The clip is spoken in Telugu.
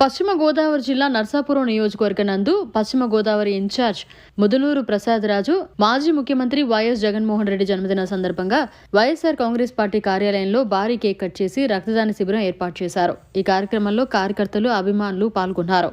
పశ్చిమ గోదావరి జిల్లా నర్సాపురం నియోజకవర్గ నందు పశ్చిమ గోదావరి ఇన్ఛార్జ్ ముదులూరు ప్రసాద్ రాజు మాజీ ముఖ్యమంత్రి వైఎస్ జగన్మోహన్ రెడ్డి జన్మదిన సందర్భంగా వైఎస్ఆర్ కాంగ్రెస్ పార్టీ కార్యాలయంలో భారీ కేక్ కట్ చేసి రక్తదాన శిబిరం ఏర్పాటు చేశారు. ఈ కార్యక్రమంలో కార్యకర్తలు అభిమానులు పాల్గొన్నారు.